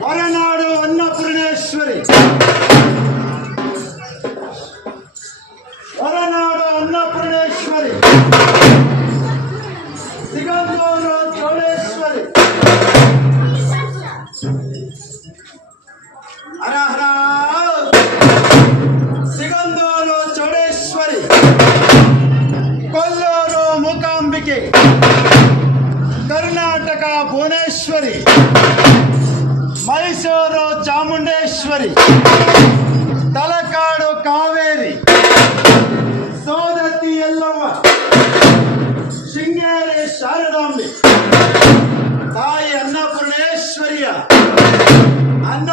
ಹೊರನಾಡು ಅನ್ನಪೂರ್ಣೇಶ್ವರಿ, ಹೊರನಾಡು ಅನ್ನಪೂರ್ಣೇಶ್ವರಿ, ಸಿಗಂದೂರು ಚೌಡೇಶ್ವರಿ, ಹರ ಹರ ಸಿಗಂದೂರು ಚೌಡೇಶ್ವರಿ, ಕೊಲ್ಲೂರು ಮೂಕಾಂಬಿಕೆ, ಕರ್ನಾಟಕ ಭುವನೇಶ್ವರಿ, ಮೈಸೂರು ಚಾಮುಂಡೇಶ್ವರಿ, ತಲಕಾಡು ಕಾವೇರಿ, ಸೋದತ್ತಿ ಯಲ್ಲವ್ವ, ಶೃಂಗೇರಿ ಶಾರದಾಂಬೆ, ತಾಯಿ ಅನ್ನಪೂರ್ಣೇಶ್ವರಿಯ ಅನ್ನ